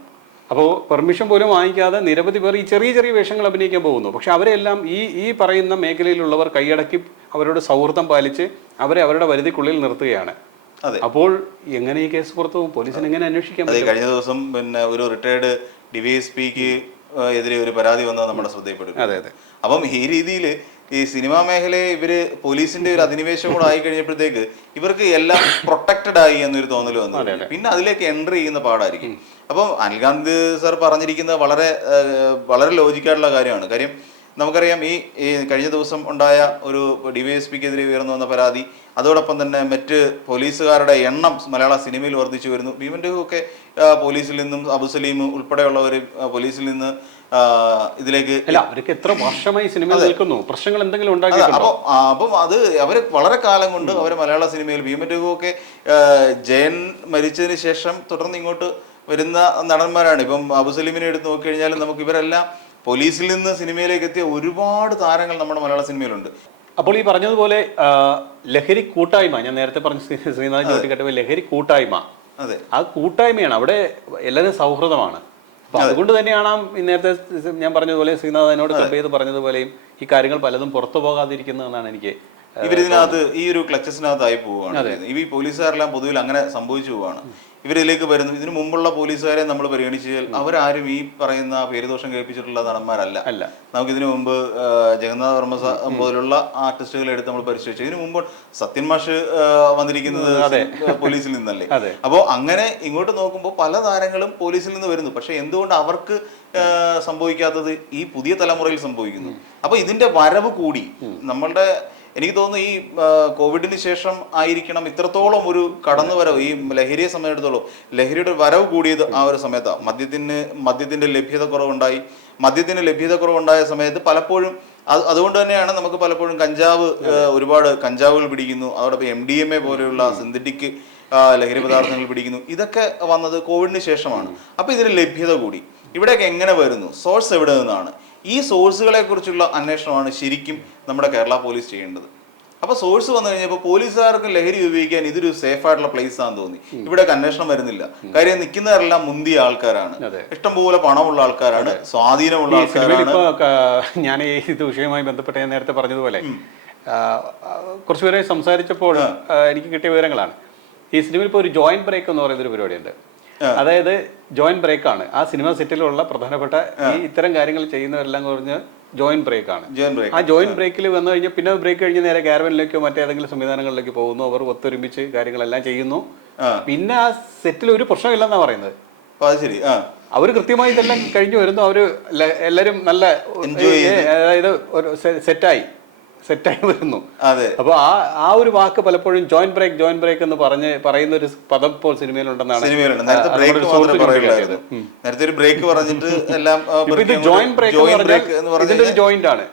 അപ്പോൾ പെർമിഷൻ പോലും വാങ്ങിക്കാതെ നിരവധി പേർ ഈ ചെറിയ ചെറിയ വേഷങ്ങൾ അഭിനയിക്കാൻ പോകുന്നു. പക്ഷെ അവരെല്ലാം ഈ ഈ പറയുന്ന മേഖലയിലുള്ളവർ കൈയടക്കി അവരോട് സൗഹൃദം പാലിച്ച് അവരെ അവരുടെ പരിധിക്കുള്ളിൽ നിർത്തുകയാണ്. അതെ. അപ്പോൾ എങ്ങനെ ഈ കേസ് പുറത്തു പോകും പോലീസിന് എങ്ങനെ അന്വേഷിക്കാൻ കഴിഞ്ഞ ദിവസം പിന്നെ ഒരു റിട്ടയർഡ് ഡിവൈഎസ്പിക്ക് എതിരെ ഒരു പരാതി വന്നത് നമ്മുടെ ശ്രദ്ധയിൽപ്പെടും. അതെ അതെ. അപ്പം ഈ രീതിയിൽ ഈ സിനിമാ മേഖലയെ ഇവർ പോലീസിന്റെ ഒരു അധിനിവേശം കൂടെ ആയി കഴിഞ്ഞപ്പോഴത്തേക്ക് ഇവർക്ക് എല്ലാം പ്രൊട്ടക്റ്റഡ് ആയി എന്നൊരു തോന്നൽ വന്നു. പിന്നെ അതിലേക്ക് എൻട്രി ചെയ്യുന്ന പാടായിരിക്കും. അപ്പം അനിൽകാന്ത് സർ പറഞ്ഞിരിക്കുന്നത് വളരെ വളരെ ലോജിക്കായിട്ടുള്ള കാര്യമാണ്. കാര്യം നമുക്കറിയാം ഈ കഴിഞ്ഞ ദിവസം ഉണ്ടായ ഒരു ഡി വൈ എസ് പിക്കെതിരെ ഉയർന്നു വന്ന പരാതി അതോടൊപ്പം തന്നെ മറ്റ് പോലീസുകാരുടെ എണ്ണം മലയാള സിനിമയിൽ വർദ്ധിച്ചു വരുന്നു. ഭീമന്റെ ഒക്കെ പോലീസിൽ നിന്നും അബുസലീം ഉൾപ്പെടെയുള്ളവർ പോലീസിൽ നിന്ന് ഇതിലേക്ക് അല്ല അവർക്ക് എത്ര വർഷമായി സിനിമ നിൽക്കുന്നു? പ്രശ്നങ്ങൾ എന്തെങ്കിലും ഉണ്ടാക്കി അപ്പോൾ അപ്പം അത് അവർ വളരെ കാലം കൊണ്ട് അവർ മലയാള സിനിമയിൽ ഭീമറ്റൊക്കെ ജയൻ മരിച്ചതിന് ശേഷം തുടർന്ന് ഇങ്ങോട്ട് വരുന്ന നടന്മാരാണ്. ഇപ്പം അബുസലീമിനെ എടുത്ത് നോക്കിക്കഴിഞ്ഞാൽ നമുക്ക് ഇവരെല്ലാം പോലീസിൽ നിന്ന് സിനിമയിലേക്ക് എത്തിയ ഒരുപാട് താരങ്ങൾ നമ്മുടെ മലയാള സിനിമയിലുണ്ട്. അപ്പോൾ ഈ പറഞ്ഞതുപോലെ ലഹരി കൂട്ടായ്മ ഞാൻ നേരത്തെ പറഞ്ഞ ശ്രീ- ശ്രീനാഥ് ചോട്ടിക്കട്ട ലഹരി കൂട്ടായ്മ. അതെ. ആ കൂട്ടായ്മയാണ് അവിടെ എല്ലാവരും സൗഹൃദമാണ്. അപ്പൊ അതുകൊണ്ട് തന്നെയാണ് നേരത്തെ ഞാൻ പറഞ്ഞതുപോലെ ശ്രീനാഥ് എന്നോട് ക്ലബ് ചെയ്ത് പറഞ്ഞതുപോലെയും ഈ കാര്യങ്ങൾ പലതും പുറത്തു പോകാതിരിക്കുന്നതെന്നാണ് എനിക്ക് ഇവരിതിനകത്ത് ഈ ഒരു ക്ലച്ചസിനകത്തായി പോവുകയാണ് ഈ പോലീസുകാരെല്ലാം പൊതുവിൽ അങ്ങനെ സംഭവിച്ചു പോവാണ് ഇവരിലേക്ക് വരുന്നു. ഇതിനു മുമ്പുള്ള പോലീസുകാരെ നമ്മൾ പരിഗണിച്ചാൽ അവരാരും ഈ പറയുന്ന പേരുദോഷം കേൾപ്പിച്ചിട്ടുള്ള നടന്മാരല്ല. നമുക്ക് ഇതിനു മുമ്പ് ജഗന്നാഥ് വർമ്മ പോലുള്ള ആർട്ടിസ്റ്റുകളെ എടുത്ത് നമ്മൾ പരിശോധിച്ചു. ഇതിനു മുമ്പ് സത്യൻ മാഷ് വന്നിരിക്കുന്നത് പോലീസിൽ നിന്നല്ലേ. അപ്പോ അപ്പോൾ അങ്ങനെ ഇങ്ങോട്ട് നോക്കുമ്പോൾ പല താരങ്ങളും പോലീസിൽ നിന്ന് വരുന്നു. പക്ഷെ എന്തുകൊണ്ട് അവർക്ക് സംഭവിക്കാത്തത് ഈ പുതിയ തലമുറയിൽ സംഭവിക്കുന്നു? അപ്പൊ ഇതിന്റെ വരവ് കൂടി നമ്മളുടെ എനിക്ക് തോന്നുന്നു ഈ കോവിഡിന് ശേഷം ആയിരിക്കണം ഇത്രത്തോളം ഒരു കടന്നുവരവ്. ഈ ലഹരിയെ സംബന്ധിച്ചിടത്തോളം ലഹരിയുടെ വരവ് കൂടിയത് ആ ഒരു സമയത്താണ് മദ്യത്തിന് മദ്യത്തിന്റെ ലഭ്യത കുറവുണ്ടായി മദ്യത്തിന് ലഭ്യത കുറവുണ്ടായ സമയത്ത് പലപ്പോഴും അത് അതുകൊണ്ട് തന്നെയാണ് നമുക്ക് പലപ്പോഴും കഞ്ചാവ് ഒരുപാട് കഞ്ചാവുകൾ പിടിക്കുന്നു. അതോടൊപ്പം എം ഡി എം എ പോലെയുള്ള സിന്തറ്റിക് ലഹരി പദാർത്ഥങ്ങൾ പിടിക്കുന്നു. ഇതൊക്കെ വന്നത് കോവിഡിന് ശേഷമാണ്. അപ്പൊ ഇതിന് ലഭ്യത കൂടി. ഇവിടെയൊക്കെ എങ്ങനെ വരുന്നു? സോഴ്സ് എവിടെ നിന്നാണ്? ഈ സോഴ്സുകളെ കുറിച്ചുള്ള അന്വേഷണമാണ് ശരിക്കും നമ്മുടെ കേരള പോലീസ് ചെയ്യേണ്ടത്. അപ്പൊ സോഴ്സ് വന്നു കഴിഞ്ഞപ്പോൾ പോലീസുകാർക്ക് ലഹരി ഉപയോഗിക്കാൻ ഇതൊരു സേഫ് ആയിട്ടുള്ള പ്ലേസ് ആണെന്ന് തോന്നി. ഇവിടെ അന്വേഷണം വരുന്നില്ല. കാര്യം നിൽക്കുന്നവരെല്ലാം മുന്തിയ ആൾക്കാരാണ്. ഇഷ്ടംപോലെ പണമുള്ള ആൾക്കാരാണ്. സ്വാധീനമുള്ള ആൾക്കാരാണ്. ഞാൻ ഈ ഇത് വിഷയവുമായി ബന്ധപ്പെട്ട് ഞാൻ നേരത്തെ പറഞ്ഞതുപോലെ കുറച്ചുപേരെ സംസാരിച്ചപ്പോൾ എനിക്ക് കിട്ടിയ വിവരങ്ങളാണ്. ഈ സിനിമയിൽ ഇപ്പോൾ ഒരു ജോയിന്റ് ബ്രേക്ക് എന്ന് പറയുന്ന ഒരു പരിപാടിയുണ്ട്. അതായത് ജോയിന്റ് ബ്രേക്ക് ആണ് ആ സിനിമ സെറ്റിലുള്ള പ്രധാനപ്പെട്ട ഈ ഇത്തരം കാര്യങ്ങൾ ചെയ്യുന്നവരെല്ലാം കുറഞ്ഞ് ജോയിന്റ് ബ്രേക്ക്. ആണ് ആ. ജോയിന്റ് ബ്രേക്കിൽ വന്നു കഴിഞ്ഞാൽ പിന്നെ ബ്രേക്ക് കഴിഞ്ഞ് നേരെ ക്യാരവനിലേക്കോ മറ്റേതെങ്കിലും സംവിധാനങ്ങളിലേക്ക് പോകുന്നു. അവർ ഒത്തൊരുമിച്ച് കാര്യങ്ങളെല്ലാം ചെയ്യുന്നു. പിന്നെ ആ സെറ്റിൽ ഒരു പ്രശ്നമില്ലെന്നാ പറയുന്നത്. ശരി. അവർ കൃത്യമായി ഇതെല്ലാം കഴിഞ്ഞു വരുന്നു. അവർ എല്ലാരും നല്ല അതായത് ഒരു സെറ്റായി. സെറ്റായി വരുന്നു. അതെ. അപ്പൊ ആ ആ ഒരു വാക്ക് പലപ്പോഴും ജോയിന്റ് ബ്രേക്ക് ജോയിന്റ് ബ്രേക്ക് എന്ന് പറഞ്ഞ് പറയുന്ന ഒരു പദം ഇപ്പോൾ സിനിമയിലുണ്ടെന്നാണ് സിനിമയിലുണ്ട്. നേരത്തെ ബ്രേക്ക് ഒരു മാത്രമേ പറയുള്ളായിരുന്നു. നേരത്തെ ഒരു ബ്രേക്ക് പറഞ്ഞിട്ട് എല്ലാം ഇത് ജോയിന്റ് ബ്രേക്ക് എന്ന് പറഞ്ഞാൽ ഇതിന്റെ ഒരു ജോയിന്റ് ആണ്.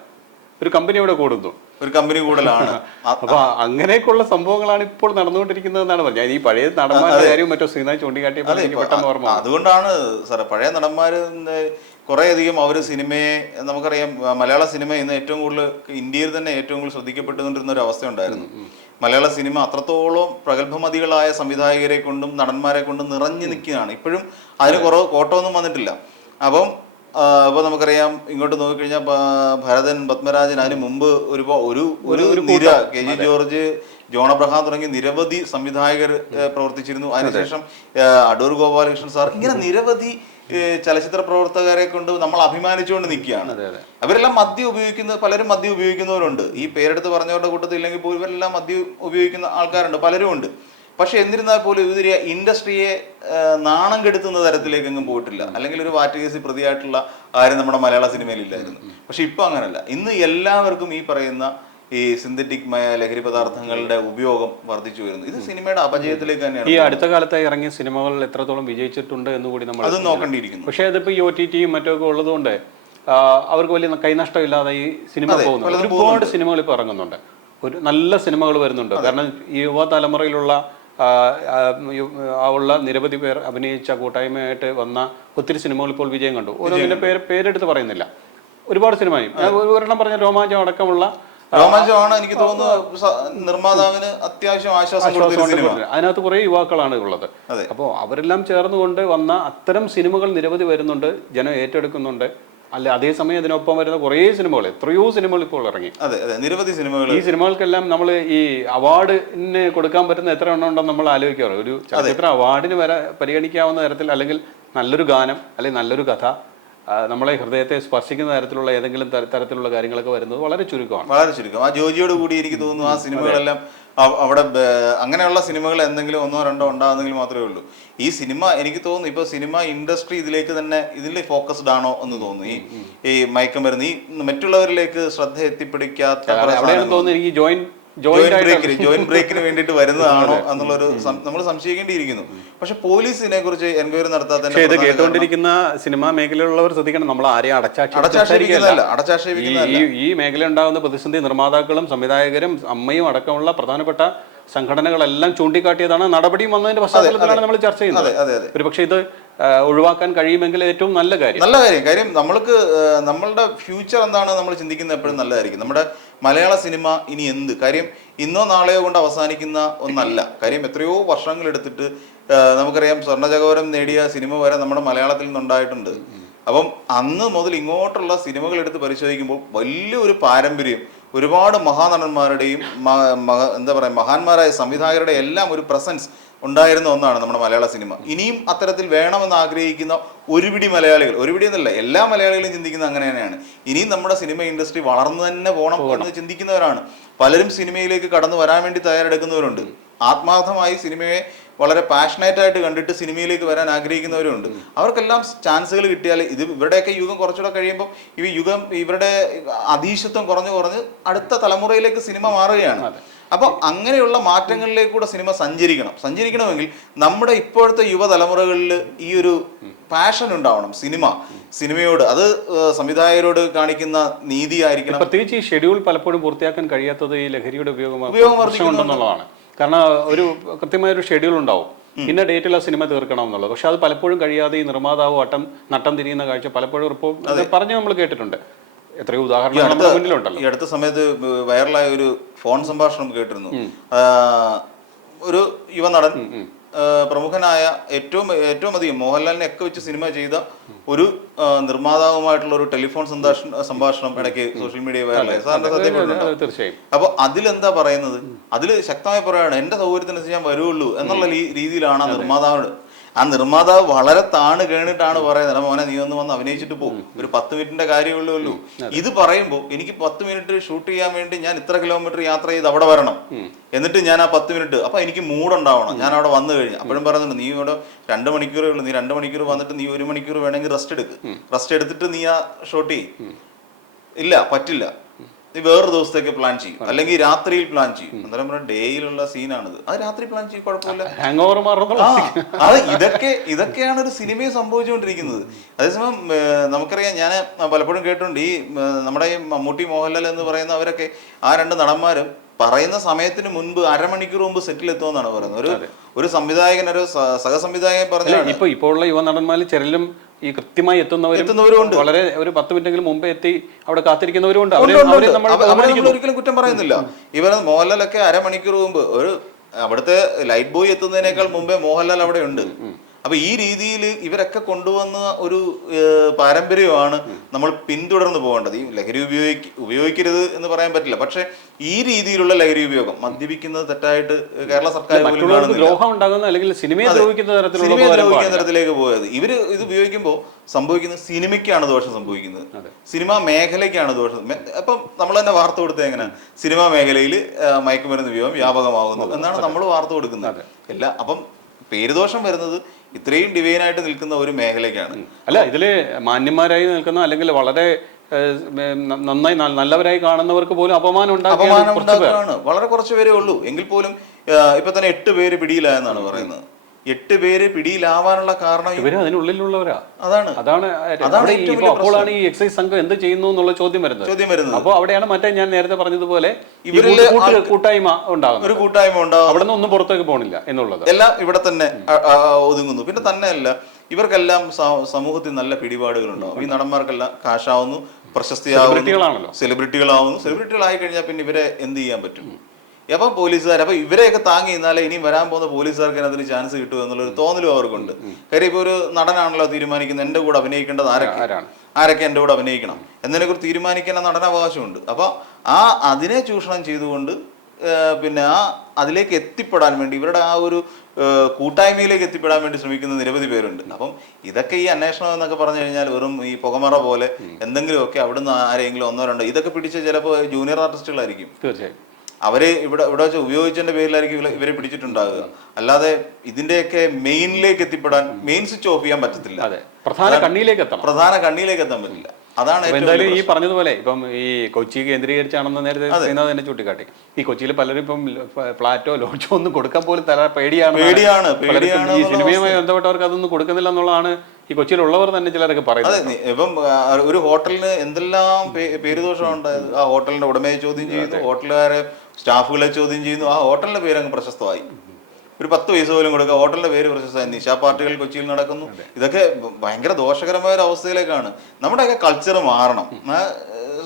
ഒരു കമ്പനി ഇവിടെ കൂടുന്നു. ഒരു കമ്പനി കൂടലാണ് അപ്പൊ അങ്ങനെയൊക്കെയുള്ള സംഭവങ്ങളാണ് ഇപ്പോൾ നടന്നുകൊണ്ടിരിക്കുന്നതെന്നാണ് പറഞ്ഞത്. ഈ പഴയ നടന്മാരുടെ കാര്യവും മറ്റോ സീനായി ചൂണ്ടിക്കാട്ടിയപ്പോൾ അതുകൊണ്ടാണ് സാറേ പഴയ നടന്മാര് കുറെ അവർ സിനിമയെ നമുക്കറിയാം മലയാള സിനിമ ഇന്ന് ഏറ്റവും കൂടുതൽ ഇന്ത്യയിൽ തന്നെ ഏറ്റവും കൂടുതൽ ശ്രദ്ധിക്കപ്പെട്ടുകൊണ്ടിരുന്ന ഒരു അവസ്ഥ ഉണ്ടായിരുന്നു മലയാള സിനിമ അത്രത്തോളം പ്രഗത്ഭമതികളായ സംവിധായകരെ കൊണ്ടും നടന്മാരെ കൊണ്ടും നിറഞ്ഞു നിൽക്കുകയാണ്. ഇപ്പോഴും അതിന് കുറവ് കോട്ടമൊന്നും വന്നിട്ടില്ല. അപ്പം അപ്പോൾ ഇപ്പൊ നമുക്കറിയാം ഇങ്ങോട്ട് നോക്കിക്കഴിഞ്ഞാൽ ഭരതൻ പത്മരാജൻ അതിന് മുമ്പ് ഒരു ഒരു ഒരു നിര K G George John Abraham തുടങ്ങി നിരവധി സംവിധായകർ പ്രവർത്തിച്ചിരുന്നു. അതിനുശേഷം അടൂർ ഗോപാലകൃഷ്ണൻ സാർ ഇങ്ങനെ നിരവധി ചലച്ചിത്ര പ്രവർത്തകരെ കൊണ്ട് നമ്മൾ അഭിമാനിച്ചുകൊണ്ട് നിൽക്കുകയാണ്. അവരെല്ലാം മദ്യം ഉപയോഗിക്കുന്ന പലരും മദ്യം ഉപയോഗിക്കുന്നവരുണ്ട്. ഈ പേരെടുത്ത് പറഞ്ഞവരുടെ കൂട്ടത്തിൽ ഇല്ലെങ്കിൽ പോലും ഇവരെല്ലാം മദ്യം ഉപയോഗിക്കുന്ന ആൾക്കാരുണ്ട് പലരും ഉണ്ട്. പക്ഷെ എന്നിരുന്നാൽ പോലും ഇവർ ഇൻഡസ്ട്രിയെ നാണം കെടുത്തുന്ന തരത്തിലേക്ക് എങ്ങും പോയിട്ടില്ല. അല്ലെങ്കിൽ ഒരു വാറ്റുകേസി പ്രതിയായിട്ടുള്ള ആരും നമ്മുടെ മലയാള സിനിമയിൽ ഇല്ലായിരുന്നു. പക്ഷെ ഇപ്പൊ അങ്ങനല്ല. ഇന്ന് എല്ലാവർക്കും ഈ പറയുന്ന ഈ സിന്തറ്റിക് ലഹരി പദാർത്ഥങ്ങളുടെ ഉപയോഗം വർദ്ധിച്ചു വരുന്നു. ഇത് സിനിമയുടെ അപജയത്തിലേക്ക് തന്നെയാണ് ഈ അടുത്ത കാലത്തായി ഇറങ്ങിയ സിനിമകൾ എത്രത്തോളം വിജയിച്ചിട്ടുണ്ട് എന്ന് കൂടി നമ്മൾ അത് നോക്കേണ്ടിയിരിക്കുന്നു. പക്ഷേ അതിപ്പോ ഈ ഒ ടി ടിയും മറ്റൊക്കെ ഉള്ളതുകൊണ്ട് അവർക്ക് വലിയ കൈനഷ്ടം ഇല്ലാതെ ഈ സിനിമ പോകുന്നു ഒരുപാട് സിനിമകൾ ഇപ്പോൾ ഇറങ്ങുന്നുണ്ട്. ഒരു നല്ല സിനിമകൾ വരുന്നുണ്ട്. കാരണം ഈ യുവതലമുറയിലുള്ള യു- ഉള്ള നിരവധി പേർ അഭിനയിച്ച കൂട്ടായ്മയായിട്ട് വന്ന ഒത്തിരി സിനിമകൾ ഇപ്പോൾ വിജയം കണ്ടു. ഓരോന്നിന്റെ പേര് പേരെടുത്ത് പറയുന്നില്ല. ഒരുപാട് സിനിമയും ഒരെണ്ണം പറഞ്ഞ രോമാഞ്ചം അടക്കമുള്ള രോമാഞ്ചമാണ് എനിക്ക് തോന്നുന്നു നിർമ്മാതാവിന് അത്യാവശ്യം ആശ്വാസം അതിനകത്ത് കുറെ യുവാക്കളാണ് ഉള്ളത്. അപ്പോൾ അവരെല്ലാം ചേർന്നുകൊണ്ട് വന്ന അത്തരം സിനിമകൾ നിരവധി വരുന്നുണ്ട് ജനം ഏറ്റെടുക്കുന്നുണ്ട്. അല്ല അതേസമയം ഇതിനൊപ്പം വരുന്ന കുറേ സിനിമകൾ എത്രയോ സിനിമകൾ ഇപ്പോൾ ഇറങ്ങി. അതെ അതെ നിരവധി സിനിമകൾ ഈ സിനിമകൾക്കെല്ലാം നമ്മൾ ഈ അവാർഡിന് കൊടുക്കാൻ പറ്റുന്ന എത്ര എണ്ണം ഉണ്ടെന്ന് നമ്മൾ ആലോചിക്കാറ്. ഒരു ചലച്ചിത്ര അവാർഡിന് വരെ പരിഗണിക്കാവുന്ന തരത്തിൽ അല്ലെങ്കിൽ നല്ലൊരു ഗാനം അല്ലെങ്കിൽ നല്ലൊരു കഥ നമ്മളെ ഹൃദയത്തെ സ്പർശിക്കുന്ന തരത്തിലുള്ള ഏതെങ്കിലും തരത്തിലുള്ള കാര്യങ്ങളൊക്കെ വരുന്നത് വളരെ ചുരുക്കമാണ്. വളരെ ചുരുക്കം. ആ ജോജിയോട് കൂടി എനിക്ക് തോന്നുന്നു ആ സിനിമകളെല്ലാം അവിടെ അങ്ങനെയുള്ള സിനിമകൾ എന്തെങ്കിലും ഒന്നോ രണ്ടോ ഉണ്ടാകുന്നെങ്കിൽ മാത്രമേ ഉള്ളൂ. ഈ സിനിമ എനിക്ക് തോന്നുന്നു ഇപ്പൊ സിനിമ ഇൻഡസ്ട്രി ഇതിലേക്ക് തന്നെ ഇതിൽ ഫോക്കസ്ഡ് ആണോ എന്ന് തോന്നുന്നു. ഈ ഈ മയക്കുമരുന്ന് ഈ മറ്റുള്ളവരിലേക്ക് ശ്രദ്ധ എത്തിപ്പിടിക്കാത്ത. എനിക്ക് ജോയിന്റ് ജോയിന്റ് ബ്രേക്കിന് ജോയിന്റ് ബ്രേക്കിന് വേണ്ടിയിട്ട് വരുന്നതാണോ എന്നുള്ളൊരു നമ്മൾ സംശയിക്കേണ്ടിയിരിക്കുന്നു. പക്ഷെ പോലീസ് ഇതിനെ കുറിച്ച് എൻക്വയറി പക്ഷേ ഇത് കേട്ടുകൊണ്ടിരിക്കുന്ന സിനിമാ മേഖലയിലുള്ളവർ ശ്രദ്ധിക്കണം. നമ്മൾ ആരെയും അടച്ചാക്ഷേപിക്കുന്നതല്ല ഈ ഈ മേഖല ഉണ്ടാകുന്ന പ്രതിസന്ധി നിർമ്മാതാക്കളും സംവിധായകരും അമ്മയും അടക്കമുള്ള പ്രധാനപ്പെട്ട സംഘടനകളെല്ലാം ചൂണ്ടിക്കാട്ടിയതാണ് നടപടിയും വന്നതിന്റെ പശ്ചാത്തലത്തിലാണ് നമ്മൾ ചർച്ച ചെയ്യുന്നത്. അതെ അതെ അതെ. ഒരു പക്ഷേ ഇത് ഒഴിവാക്കാൻ കഴിയുമെങ്കിൽ ഏറ്റവും നല്ല കാര്യം. നല്ല കാര്യം. കാര്യം നമ്മൾക്ക് നമ്മളുടെ ഫ്യൂച്ചർ എന്താണ് നമ്മൾ ചിന്തിക്കുന്നത് എപ്പോഴും നല്ലതായിരിക്കും. നമ്മുടെ മലയാള സിനിമ ഇനി എന്ത്? കാര്യം ഇന്നോ നാളെയോ കൊണ്ട് അവസാനിക്കുന്ന ഒന്നല്ല. കാര്യം എത്രയോ വർഷങ്ങൾ എടുത്തിട്ട് നമുക്കറിയാം സ്വർണചകോരം നേടിയ സിനിമ വരെ നമ്മുടെ മലയാളത്തിൽ നിന്നുണ്ടായിട്ടുണ്ട്. അപ്പം അന്ന് മുതൽ ഇങ്ങോട്ടുള്ള സിനിമകൾ എടുത്ത് പരിശോധിക്കുമ്പോൾ വലിയൊരു പാരമ്പര്യം ഒരുപാട് മഹാനടന്മാരുടെയും എന്താ പറയുക മഹാന്മാരായ സംവിധായകരുടെ എല്ലാം ഒരു പ്രസൻസ് ഉണ്ടായിരുന്ന ഒന്നാണ് നമ്മുടെ മലയാള സിനിമ. ഇനിയും അത്തരത്തിൽ വേണമെന്ന് ആഗ്രഹിക്കുന്ന ഒരുപിടി മലയാളികൾ ഒരുപിടി എന്നല്ല എല്ലാ മലയാളികളും ചിന്തിക്കുന്നത് അങ്ങനെ തന്നെയാണ്. ഇനിയും നമ്മുടെ സിനിമ ഇൻഡസ്ട്രി വളർന്നു തന്നെ പോകണം എന്ന് ചിന്തിക്കുന്നവരാണ്. പലരും സിനിമയിലേക്ക് കടന്നു വരാൻ വേണ്ടി തയ്യാറെടുക്കുന്നവരുണ്ട്. ആത്മാർത്ഥമായി സിനിമയെ വളരെ പാഷനേറ്റ് ആയിട്ട് കണ്ടിട്ട് സിനിമയിലേക്ക് വരാൻ ആഗ്രഹിക്കുന്നവരുണ്ട്. അവർക്കെല്ലാം ചാൻസുകൾ കിട്ടിയാൽ ഇത് ഇവരുടെയൊക്കെ യുഗം കുറച്ചുകൂടെ കഴിയുമ്പോൾ ഈ യുഗം ഇവരുടെ അധീശത്വം കുറഞ്ഞു കുറഞ്ഞ് അടുത്ത തലമുറയിലേക്ക് സിനിമ മാറുകയാണ്. അപ്പൊ അങ്ങനെയുള്ള മാറ്റങ്ങളിലേക്ക് കൂടെ സിനിമ സഞ്ചരിക്കണം. സഞ്ചരിക്കണമെങ്കിൽ നമ്മുടെ ഇപ്പോഴത്തെ യുവതലമുറകളിൽ ഈ ഒരു പാഷൻ ഉണ്ടാവണം. സിനിമ. സിനിമയോട്. അത് സംവിധായകരോട് കാണിക്കുന്ന നീതി ആയിരിക്കണം. പ്രത്യേകിച്ച് ഈ ഷെഡ്യൂൾ പലപ്പോഴും പൂർത്തിയാക്കാൻ കഴിയാത്തത് ഈ ലഹരിയുടെ ഉപയോഗം ഉപയോഗം പ്രശ്നമുണ്ടെന്നുള്ളതാണ്. കാരണം ഒരു കൃത്യമായ ഒരു ഷെഡ്യൂൾ ഉണ്ടാവും ഇന്ന ഡേറ്റിൽ ആ സിനിമ തീർക്കണം എന്നുള്ളത് പക്ഷെ അത് പലപ്പോഴും കഴിയാതെ ഈ നിർമ്മാതാവ് വട്ടം നട്ടം തിരിയുന്ന കാഴ്ച പലപ്പോഴും റിപ്പോർട്ട് പറഞ്ഞ് നമ്മൾ കേട്ടിട്ടുണ്ട്. എത്രയോ ഉദാഹരണങ്ങൾ മുന്നിലുണ്ടല്ലോ. ഈ അടുത്ത സമയത്ത് വൈറലായ ഒരു ഫോൺ സംഭാഷണം കേട്ടിരുന്നു. ഒരു യുവനടൻ പ്രമുഖനായ ഏറ്റവും ഏറ്റവും അധികം മോഹൻലാലിനെ ഒക്കെ വെച്ച് സിനിമ ചെയ്ത ഒരു നിർമ്മാതാവുമായിട്ടുള്ള ഒരു ടെലിഫോൺ സംഭാഷണം സംഭാഷണം ഇടയ്ക്ക് സോഷ്യൽ മീഡിയ വൈറലായി. സാറിന്റെ തീർച്ചയായും. അപ്പൊ അതിലെന്താ പറയുന്നത്? അതിൽ ശക്തമായി പറയാണ് എന്റെ സൗകര്യത്തിനനുസരിച്ച് ഞാൻ വരുള്ളൂ എന്നുള്ള രീതിയിലാണ് ആ നിർമ്മാതാവ് ആ നിർമ്മാതാവ് വളരെ താണ് കേണിട്ടാണ് പറയുന്നത്. അല്ല മോനെ നീ ഒന്ന് വന്ന് അഭിനയിച്ചിട്ട് പോകും ഒരു പത്ത് മിനിറ്റിന്റെ കാര്യമുള്ളൂ ഇത് പറയുമ്പോൾ എനിക്ക് പത്ത് മിനിറ്റ് ഷൂട്ട് ചെയ്യാൻ വേണ്ടി ഞാൻ ഇത്ര കിലോമീറ്റർ യാത്ര ചെയ്ത് അവിടെ വരണം. എന്നിട്ട് ഞാൻ ആ പത്ത് മിനിറ്റ് അപ്പൊ എനിക്ക് മൂഡ് ഉണ്ടാവണം ഞാൻ അവിടെ വന്നു കഴിഞ്ഞു. അപ്പോഴും പറയുന്നുണ്ട് നീ ഇവിടെ രണ്ട് മണിക്കൂറേ ഉള്ളൂ. നീ രണ്ട് മണിക്കൂർ വന്നിട്ട് നീ ഒരു മണിക്കൂർ വേണമെങ്കിൽ റെസ്റ്റ് എടുക്ക്. റെസ്റ്റ് എടുത്തിട്ട് നീ ആ ഷോട്ട് ചെയ്യും. ഇല്ല പറ്റില്ല. നീ വേറൊരു ദിവസത്തേക്ക് പ്ലാൻ ചെയ്യും. അല്ലെങ്കിൽ രാത്രിയിൽ പ്ലാൻ ചെയ്യും. അന്നേരം പറഞ്ഞ ഡേയിലുള്ള സീനാണിത്. അത് രാത്രി പ്ലാൻ ചെയ്യും കുഴപ്പമില്ല. അത് ഇതൊക്കെ ഇതൊക്കെയാണ് ഒരു സിനിമയെ സംഭവിച്ചുകൊണ്ടിരിക്കുന്നത്. അതേസമയം നമുക്കറിയാം ഞാൻ പലപ്പോഴും കേട്ടിട്ടുണ്ട് ഈ നമ്മുടെ ഈ മമ്മൂട്ടി മോഹൻലാൽ എന്ന് പറയുന്ന അവരൊക്കെ ആ രണ്ട് നടന്മാരും പറയുന്ന സമയത്തിന് മുൻപ് അരമണിക്കൂർ മുമ്പ് സെറ്റിൽ എത്തുമെന്നാണ് പറയുന്നത്. ഒരു ഒരു സംവിധായകൻ ഒരു സഹസംവിധായകൻ പറഞ്ഞു ഇപ്പൊ ഇപ്പോൾ ഉള്ള യുവ നടന്മാരിൽ ചിലരും ഈ കൃത്യമായി എത്തുന്നവരും വളരെ ഒരു പത്ത് മിനിറ്റെങ്കിലും മുമ്പേ എത്തി അവിടെ കാത്തിരിക്കുന്നവരും ഉണ്ട്. ഒരിക്കലും കുറ്റം പറയുന്നില്ല. ഇവർ മോഹൻലാലൊക്കെ അരമണിക്കൂർ മുമ്പ് ഒരു അവിടുത്തെ ലൈറ്റ് ബോയ് എത്തുന്നതിനേക്കാൾ മുമ്പേ മോഹൻലാൽ അവിടെ ഉണ്ട്. അപ്പൊ ഈ രീതിയിൽ ഇവരൊക്കെ കൊണ്ടുവന്ന ഒരു പാരമ്പര്യമാണ് നമ്മൾ പിന്തുടർന്ന് പോകേണ്ടത്. ഈ ലഹരി ഉപയോഗിക്ക ഉപയോഗിക്കരുത് എന്ന് പറയാൻ പറ്റില്ല. പക്ഷെ ഈ രീതിയിലുള്ള ലഹരി ഉപയോഗം മദ്യപിക്കുന്നത് തെറ്റായിട്ട് കേരള സർക്കാർ ദ്രോഹം അല്ലെങ്കിൽ സിനിമയെ ദ്രോഹിക്കുന്ന തരത്തിലേക്ക് പോയത്. ഇവർ ഇത് ഉപയോഗിക്കുമ്പോൾ സംഭവിക്കുന്നത് സിനിമയ്ക്കാണ് ദോഷം സംഭവിക്കുന്നത്. സിനിമാ മേഖലയ്ക്കാണ് ദോഷം. അപ്പൊ അപ്പം നമ്മൾ തന്നെ വാർത്ത കൊടുത്തത് എങ്ങനെ? സിനിമാ മേഖലയിൽ മയക്കുമരുന്ന് ഉപയോഗം വ്യാപകമാകുന്നു എന്നാണ് നമ്മൾ വാർത്ത കൊടുക്കുന്നത്. എല്ലാ അപ്പം പേരുദോഷം വരുന്നത് ഇത്രയും ഡിവൈൻ ആയിട്ട് നിൽക്കുന്ന ഒരു മേഖലയ്ക്കാണ്. അല്ല ഇതിൽ മാന്യന്മാരായി നിൽക്കുന്ന അല്ലെങ്കിൽ വളരെ നന്നായി നല്ലവരായി കാണുന്നവർക്ക് പോലും അപമാനം അപമാനം ഉണ്ടാക്കുകയാണ്. വളരെ കുറച്ച് പേരേ ഉള്ളൂ. എങ്കിൽ പോലും ഇപ്പൊ തന്നെ എട്ട് പേര് പിടിയിലായെന്നാണ് പറയുന്നത്. എട്ട് പേര് പിടിയിലാവാനുള്ള കാരണം ഇവർ അതിനുള്ളിലുള്ളവരാ. അതാണ്. അതാണ് അതാണ് അപ്പോഴാണ് ഈ എക്സൈസ് സംഘം എന്ത് ചെയ്യുന്നു എന്നുള്ള ചോദ്യം വരുന്നത്. ചോദ്യം വരുന്നത്. അപ്പോൾ അവിടെയാണ് മറ്റേ ഞാൻ നേരത്തെ പറഞ്ഞതുപോലെ ഇവരിൽ കൂട്ടായ്മ ഉണ്ടാകും ഒരു കൂട്ടായ്മ ഉണ്ടാകും അവിടെ നിന്ന് ഒന്നും പുറത്തേക്ക് പോകണില്ല എന്നുള്ളത്. എല്ലാം ഇവിടെ തന്നെ ഒതുങ്ങുന്നു. പിന്നെ തന്നെയല്ല ഇവർക്കെല്ലാം സമൂഹത്തിൽ നല്ല പിടിപാടുകൾ ഉണ്ടാവും ഈ നടന്മാർക്കെല്ലാം കാശാവുന്നു പ്രശസ്തിയാവുന്നു സെലിബ്രിറ്റികളാവുന്നു സെലിബ്രിറ്റികളായി കഴിഞ്ഞാൽ പിന്നെ ഇവരെ എന്ത് ചെയ്യാൻ പറ്റും? അപ്പം പോലീസുകാർ അപ്പൊ ഇവരെയൊക്കെ താങ്ങി നിന്നാലേ ഇനിയും വരാൻ പോകുന്ന പോലീസുകാർക്ക് അതിന് ചാൻസ് കിട്ടുമോ എന്നുള്ളൊരു തോന്നലും അവർക്കുണ്ട്. കാര്യം ഇപ്പൊ ഒരു നടനാണല്ലോ തീരുമാനിക്കുന്നത് എന്റെ കൂടെ അഭിനയിക്കേണ്ടത് ആരൊക്കെ? ആരൊക്കെ എന്റെ കൂടെ അഭിനയിക്കണം? എന്നതിനെ കുറിച്ച് തീരുമാനിക്കാൻ ആ അപ്പോൾ അപ്പൊ ആ അതിനെ ചൂഷണം ചെയ്തുകൊണ്ട് പിന്നെ ആ അതിലേക്ക് എത്തിപ്പെടാൻ വേണ്ടി ഇവരുടെ ആ ഒരു കൂട്ടായ്മയിലേക്ക് എത്തിപ്പെടാൻ വേണ്ടി ശ്രമിക്കുന്ന നിരവധി പേരുണ്ട്. അപ്പം ഇതൊക്കെ ഈ അന്വേഷണം എന്നൊക്കെ പറഞ്ഞു കഴിഞ്ഞാൽ വെറും ഈ പുകമറ പോലെ എന്തെങ്കിലുമൊക്കെ അവിടുന്ന് ആരെങ്കിലും ഒന്നോ രണ്ടോ ഇതൊക്കെ പിടിച്ച ചിലപ്പോൾ ജൂനിയർ ആർട്ടിസ്റ്റുകളായിരിക്കും. തീർച്ചയായും. അവർ ഇവിടെ ഇവിടെ വെച്ച് ഉപയോഗിച്ചതിന്റെ പേരിലായിരിക്കും ഇവരെ- പിടിച്ചിട്ടുണ്ടാകുക അല്ലാതെ ഇതിന്റെയൊക്കെ മെയിനിലേക്ക് എത്തിപ്പെടാൻ മെയിൻ സ്വിച്ച് ഓഫ് ചെയ്യാൻ പറ്റത്തില്ല. അതെ. പ്രധാന കണ്ണിയിലേക്ക് എത്തണം. പ്രധാന കണ്ണിയിലേക്ക് എത്താൻ പറ്റില്ല. അതാണ് എന്തായാലും ഈ പറഞ്ഞതുപോലെ ഇപ്പം ഈ കൊച്ചി കേന്ദ്രീകരിച്ചാണെന്ന് നേരത്തെ ശ്രീനാഥ് തന്നെ ചൂണ്ടിക്കാട്ടി. ഈ കൊച്ചിയിൽ പലരും ഇപ്പം ഫ്ലാറ്റോ ലോഡ്ജോ ഒന്നും കൊടുക്കാൻ പോലും തല പേടിയാണ്. പേടിയാണ്, പേടിയാണ് ഈ സിനിമയുമായി ബന്ധപ്പെട്ടവർക്ക് അതൊന്നും കൊടുക്കുന്നില്ല എന്നുള്ളതാണ് ഈ കൊച്ചിയിലുള്ളവർ തന്നെ ചിലരൊക്കെ പറയുന്നത്. ഇപ്പം ഒരു ഹോട്ടലിന് എന്തെല്ലാം പേ- പേരുദോഷം ഉണ്ടായത്? ആ ഹോട്ടലിന്റെ ഉടമയെ ചോദ്യം ചെയ്തു. ഹോട്ടലുകാരെ സ്റ്റാഫുകളെ ചോദ്യം ചെയ്യുന്നു ആ ഹോട്ടലിന്റെ പേര് അങ്ങ് പ്രശസ്തമായി. ഒരു പത്ത് പൈസ പോലും കൊടുക്കുക ഹോട്ടലിന്റെ പേര് പ്രശസ്തമായി. നിശാ പാർട്ടികൾ കൊച്ചിയിൽ നടക്കുന്നു. ഇതൊക്കെ ഭയങ്കര ദോഷകരമായ ഒരു അവസ്ഥയിലേക്കാണ്. നമ്മുടെയൊക്കെ കൾച്ചർ മാറണം.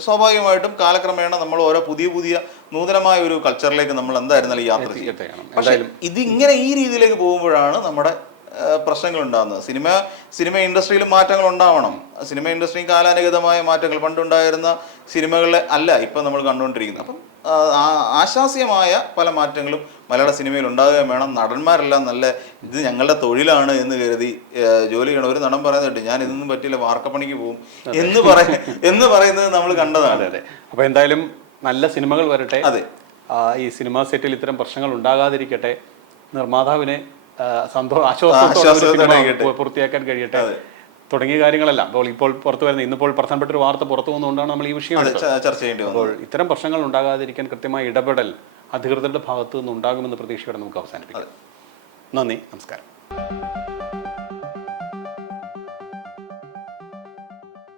സ്വാഭാവികമായിട്ടും കാലക്രമേണ നമ്മൾ ഓരോ പുതിയ പുതിയ നൂതനമായ ഒരു കൾച്ചറിലേക്ക് നമ്മൾ എന്തായിരുന്നാലും യാത്ര ചെയ്യും. ഇത് ഇങ്ങനെ ഇതിങ്ങനെ ഈ രീതിയിലേക്ക് പോകുമ്പോഴാണ് നമ്മുടെ പ്രശ്നങ്ങൾ ഉണ്ടാകുന്നത് സിനിമ സിനിമ ഇൻഡസ്ട്രിയിൽ മാറ്റങ്ങൾ ഉണ്ടാവണം. സിനിമ ഇൻഡസ്ട്രിയിൽ കാലാനുഗതമായ മാറ്റങ്ങൾ പണ്ടുണ്ടായിരുന്ന സിനിമകളിലെ അല്ല ഇപ്പം നമ്മൾ കണ്ടുകൊണ്ടിരിക്കുന്നത്. അപ്പം ആശാസ്യമായ പല മാറ്റങ്ങളും മലയാള സിനിമയിൽ ഉണ്ടാകുകയും വേണം. നടന്മാരെല്ലാം നല്ല ഇത് ഞങ്ങളുടെ തൊഴിലാണ് എന്ന് കരുതി ജോലി ചെയ്യണം. ഒരു നടൻ പറയുന്നുണ്ട് ഞാൻ ഇതൊന്നും പറ്റില്ല വാർക്കപ്പണിക്ക് പോകും. എന്ന് പറയ എന്ന് പറയുന്നത് നമ്മൾ കണ്ടതാണ്. അതെ അപ്പൊ എന്തായാലും നല്ല സിനിമകൾ വരട്ടെ. അതെ. ഈ സിനിമാ സെറ്റിൽ ഇത്തരം പ്രശ്നങ്ങൾ ഉണ്ടാകാതിരിക്കട്ടെ. നിർമ്മാതാവിനെ സന്തോഷം ആശ്വാസത്തോടെ പൂർത്തിയാക്കാൻ കഴിയട്ടെ. അതെ. തുടങ്ങിയ കാര്യങ്ങളെല്ലാം. അപ്പോൾ ഇപ്പോൾ പുറത്തു വരുന്ന ഇന്നിപ്പോൾ പ്രധാനപ്പെട്ട ഒരു വാർത്ത പുറത്തു വന്നുകൊണ്ടാണ് നമ്മൾ ഈ വിഷയം ചർച്ച ചെയ്യേണ്ടത് അപ്പോൾ ഇത്തരം പ്രശ്നങ്ങൾ ഉണ്ടാകാതിരിക്കാൻ കൃത്യമായ ഇടപെടൽ അധികൃതരുടെ ഭാഗത്തു നിന്ന് ഉണ്ടാകുമെന്ന് പ്രതീക്ഷയോടെ നമുക്ക് അവസാനിപ്പിക്കാം. നന്ദി നമസ്കാരം.